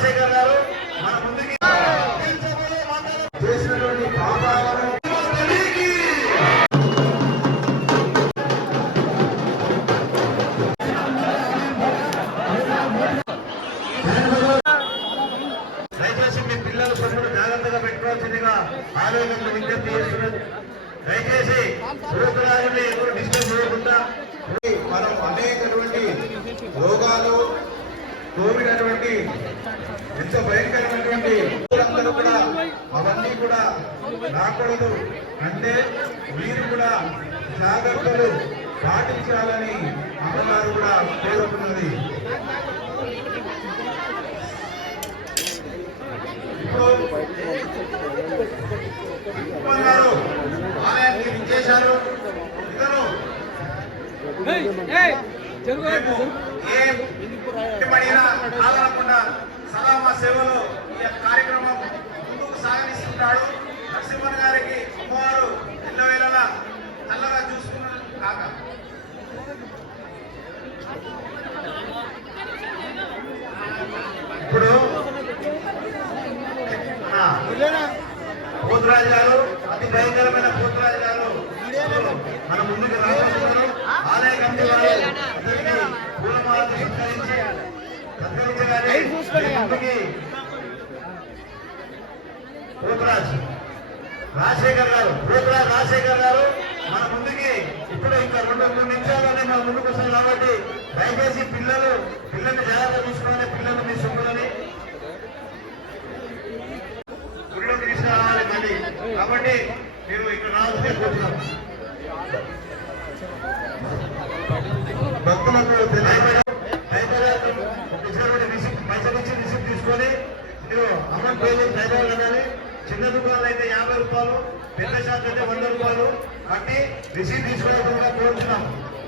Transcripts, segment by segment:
రాజశేఖర్ గారు మన ముందుకి చేసినటువంటి పాపాలను దయచేసి మీ పిల్లల సొమ్మును జాగ్రత్తగా పెట్టుకోవాల్సిందిగా ఆరోగ్యంలో విజ్ఞప్తి చేస్తున్నది. దయచేసి పురోగతులని ఎవరు డిస్టర్బ్ చేయకుండా మనం అనేకటువంటి రోగాలు కోవిడ్ అటువంటి ఎంత భయంకరమైనటువంటి అందరూ కూడా అవన్నీ కూడా రాకూడదు అంటే మీరు కూడా జాగ్రత్తలు పాటించాలని అమ్మగారు కూడా కోరుతున్నది. ఇప్పుడు ఆలయానికి విచ్చేశారు. ఇతను కాదనకుండా సదా మా సేవలో ఈ కార్యక్రమం ముందుకు సాగనిస్తుంటాడు. నరసింహన్ గారికి అమ్మవారు ఎల్లవేళలా చల్లగా చూసుకున్నాడు కాక ఇప్పుడు పోతురాజు గారు అతి భయంకరమైన పోతురాజు గారు మన ముందుకు రాబోతున్నారు. ఆలయ కమిటీ వారు పూలమాలను సత్కరించగానే పోతురాజు రాజశేఖర్ గారు మన ముందుకి ఇప్పుడు ఇంకా 2-3 నిమిషాల్లోనే మన ముందుకు వస్తారు. కాబట్టి దయచేసి పిల్లల్ని జాగ్రత్త చూసుకోవాలి. పిల్లలు మీ సొమ్ములని గుడిలోకి తీసుకురావాలి మళ్ళీ. కాబట్టి మీరు ఇక్కడ రావాల్సి కూర్చున్నాం. భక్తులకు పైసలు ఇచ్చి రిసిప్ట్ తీసుకొని మీరు అమౌంట్ పే చేసి హైదరాబాద్ వెళ్ళాలి. చిన్న దుకాణాలు అయితే 50 రూపాయలు, పెద్ద షాప్ అయితే 100 రూపాయలు కట్టి రిసీప్ట్ తీసుకోవడానికి కోరుతున్నాం.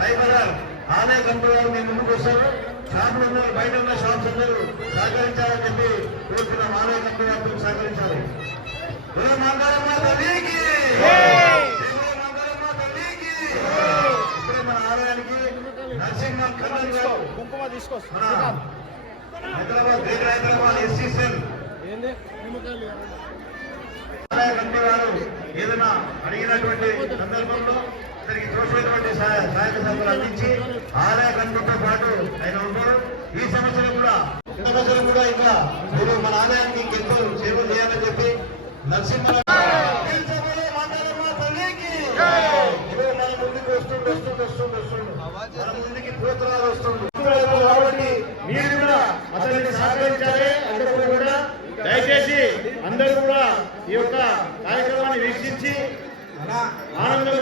హైదరాబాద్ ఆలయ కమిటీ వారు మేము ముందుకు వస్తారు. షాపులు ఉన్న బయట ఉన్న షాప్స్ అందరూ సహకరించాలని చెప్పి కోరుతున్నాం. ఆలయ కమిటీ వారితో సహకరించాలి. ఇప్పుడే మన ఆలయానికి నరసింహ కర్నల్ గారు Hyderabad greater Hyderabad SC cell ఆలయ కమిటీ వారు ఏదైనా అడిగినటువంటి సందర్భంలో ఇతనికి తోచినటువంటి సహాయక సహకారాలు అందించి ఆలయ కమిటీతో పాటు ఆయన ఉంటారు. ఈ సంవత్సరం కూడా ఇంకా మీరు మన ఆలయానికి ఎంతో సేవలు చేయాలని చెప్పి నరసింహ మన ముందుకు వస్తుండు మన ముందుకి పోతురాలు వస్తుండు. కాబట్టి మీరు కూడా అతనికి సహకరించాలి. అందరూ కూడా దయచేసి అందరూ కూడా ఈ యొక్క కార్యక్రమాన్ని వీక్షించి ఆనందం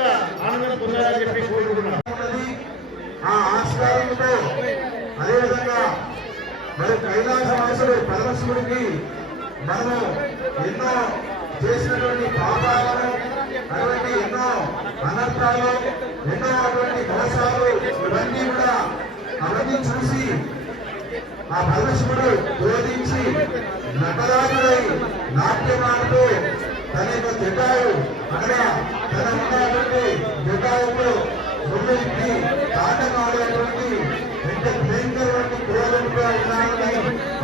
పొందాలని చెప్పి కోరుకుంటున్నాం. ఆ ఆస్కారంతో అదేవిధంగా మరి కైలాసవాసుడు పరమశివుడికి మనము ఎన్నో చేసినటువంటి పాపాలను అటువంటి ఎన్నో అనర్థాలు ఎన్నో అటువంటి మోసాలు ఇవన్నీ కూడా అవన్నీ చూసి ఆ పరమశివుడు బోధించి నటరాజుడై నాట్యమాడుతూ తన యొక్క జటాయు అనగా తన ఉన్నటువంటి జటాయుతో ముందు ఇప్పి ఆటమాడేటువంటి ఎంత భయంకరమైన క్రోధంగా ఉన్నామని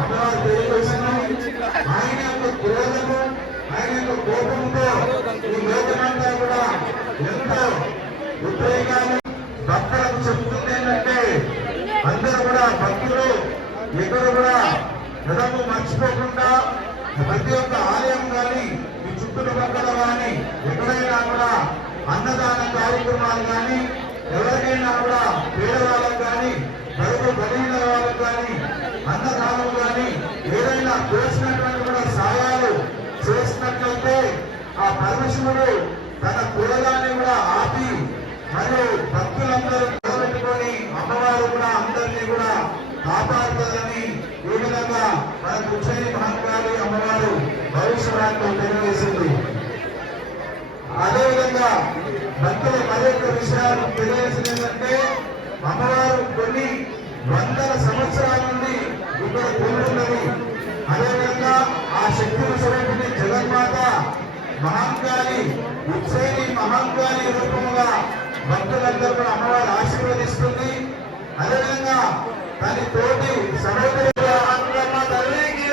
అమ్మవారు తెలియజేస్తున్నాం. ఆయన యొక్క క్రోధము ఆయన యొక్క కోపంతో ఈ లోకమంతా కూడా ఎంతో ఉద్రేకాన్ని భక్తులకు చెబుతుంది ఏంటంటే అందరూ కూడా భక్తులు ఎక్కడ కూడా ఎడము మర్చిపోకుండా ప్రతి ఒక్క ఆలయం కానీ ఈ చుట్టుపక్కల కానీ ఎక్కడైనా కూడా అన్నదాన కార్యక్రమాలు కానీ ఎవరికైనా కూడా పేదవాళ్ళకు కానీ బరువు బలహీన వాళ్ళకు కానీ అన్నదానం కానీ ఏదైనా తోచినటువంటి కూడా సాయాలు చేసినట్లయితే ఆ పరమశివుడు తన కులగాన్ని కూడా ఆపి మరియు భక్తులందరూ పెట్టుకొని అమ్మవారు కూడా అందరినీ కూడా కాపాడుతుందని ఈ విధంగా మన ఉజ్జయిని మహంకాళి అమ్మవారు భవిష్యత్తు తెలియజేసింది. అదేవిధంగా భక్తుల మరొక విషయాలు తెలియజేసిందంటే అమ్మవారు కొన్ని వందల సంవత్సరాల నుండి ఇక్కడ కూడుతున్నది. అదేవిధంగా ఆ శక్తి స్వరూపిణి జగన్మాత మహంకాళి ఉజ్జయిని మహంకాళి రూపముగా భక్తులందరూ కూడా అమ్మవారు ఆశీర్వదిస్తుంది. అదేవిధంగా తన తోటి సహోదరి తల్లికి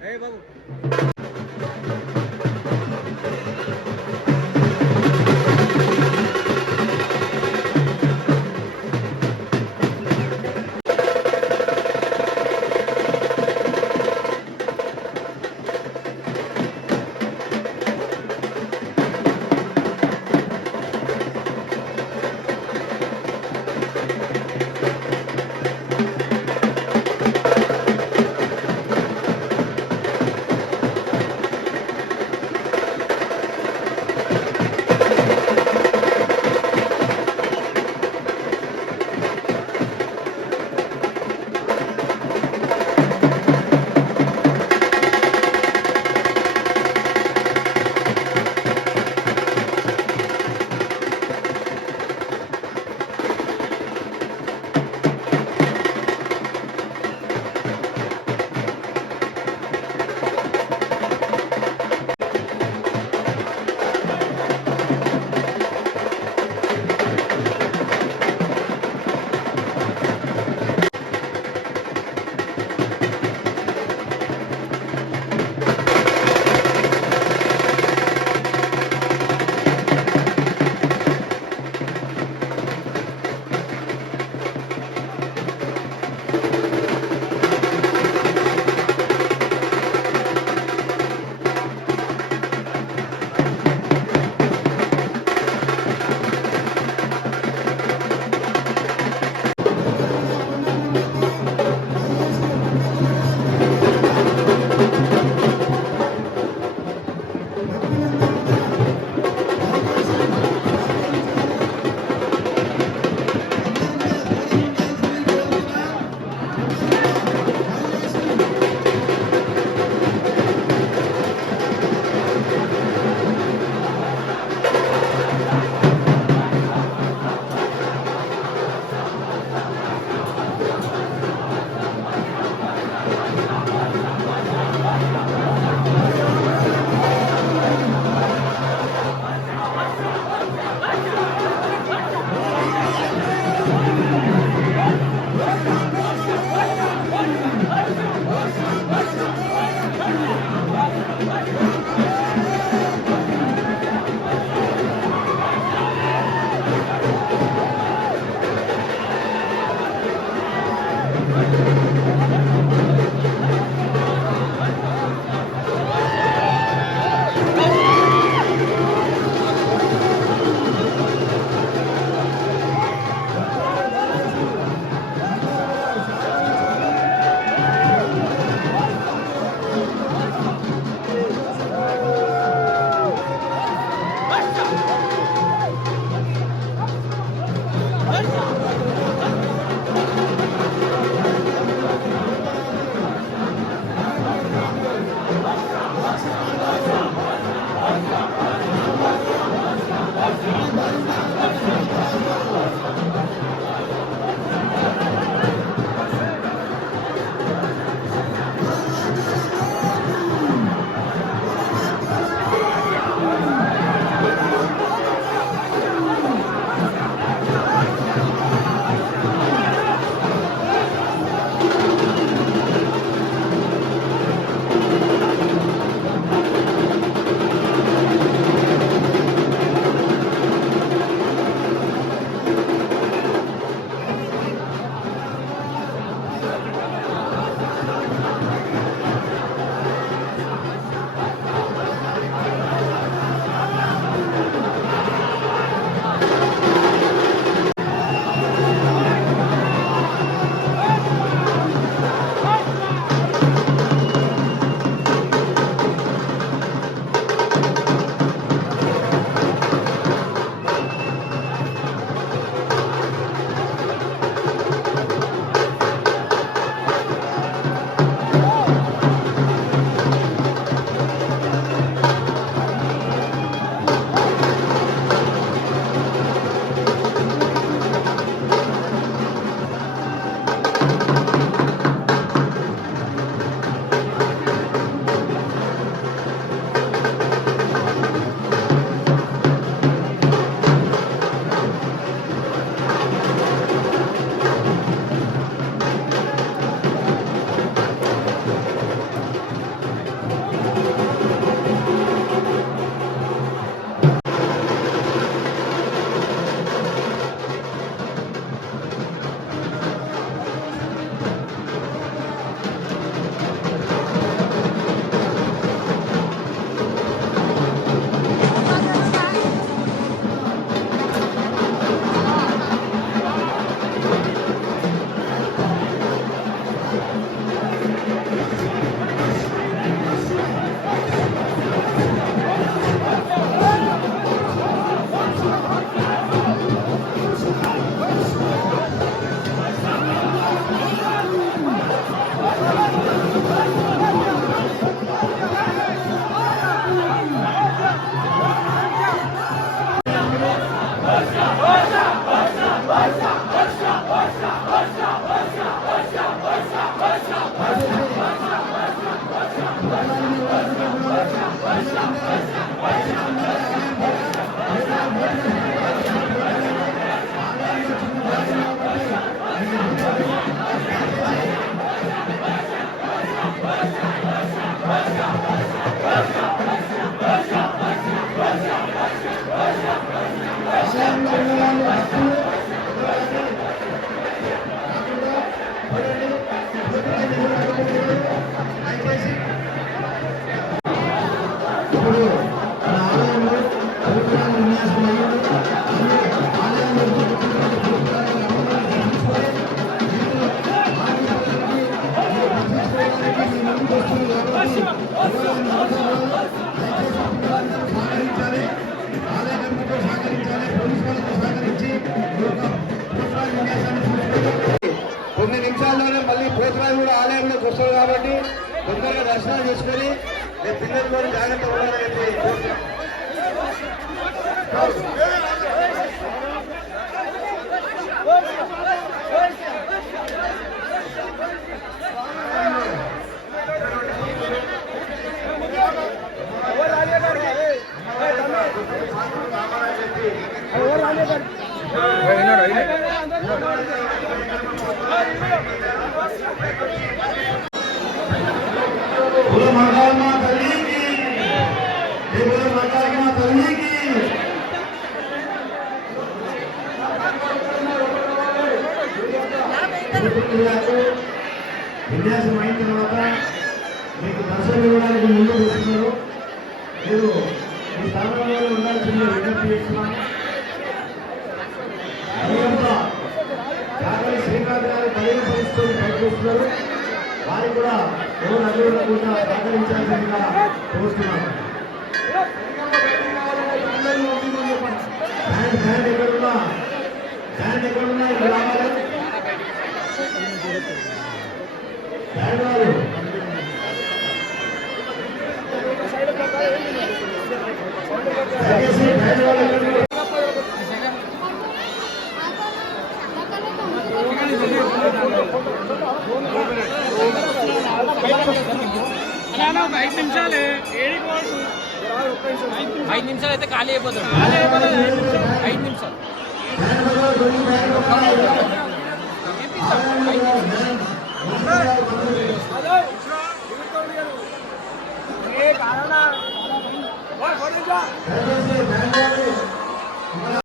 ఏ బాబు ఇప్పుడు మన ఆలయంలో ప్రభుత్వాలు విన్యాసం అయ్యింది. ఆలయంలో సహకరించాలి, ఆలయ కమిటీతో సహకరించాలి, పోలీసు వాళ్ళతో సహకరించి కొన్ని నిమిషాల్లోనే మళ్ళీ పోతురాజు కూడా ఆలయంలోకి వస్తారు కాబట్టి తొందరగా దర్శనం చేసుకొని నేను పిల్లలు కూడా జాగ్రత్త ఉండాలని చెప్పి కోరుతున్నాను. बोलो मंगल मां तल्ली की, बोलो मंगल मां तल्ली की। విన్యాసం అయిన తర్వాత మీకు దర్శనం ఇవ్వడానికి ముందు వస్తున్నారు. మీరు మీ స్థానంలో ఉండాల్సిందే విజ్ఞప్తి చేస్తున్నాను. అయ్యంతా యాభై శ్రీకాంత్ గారు కలిగిన పరిస్థితులు ప్రయత్నిస్తున్నారు. వారికి కూడా ఎవరు అభివృద్ధి కూడా సహకరించాల్సిందిగా కోరుతున్నాను. బ్యాండ్ ఎక్కడున్నా ఇక్కడ రావాలి. బ్యాండ్ వారు దయచేసి బ్యాండ్ వాళ్ళు ఎక్కడున్నారు? ఐదు నిమిషాలు అయితే ఖాళీ అయిపోతాడు. 5 నిమిషాలు దయచేసి బ్యాండ్ వాళ్ళు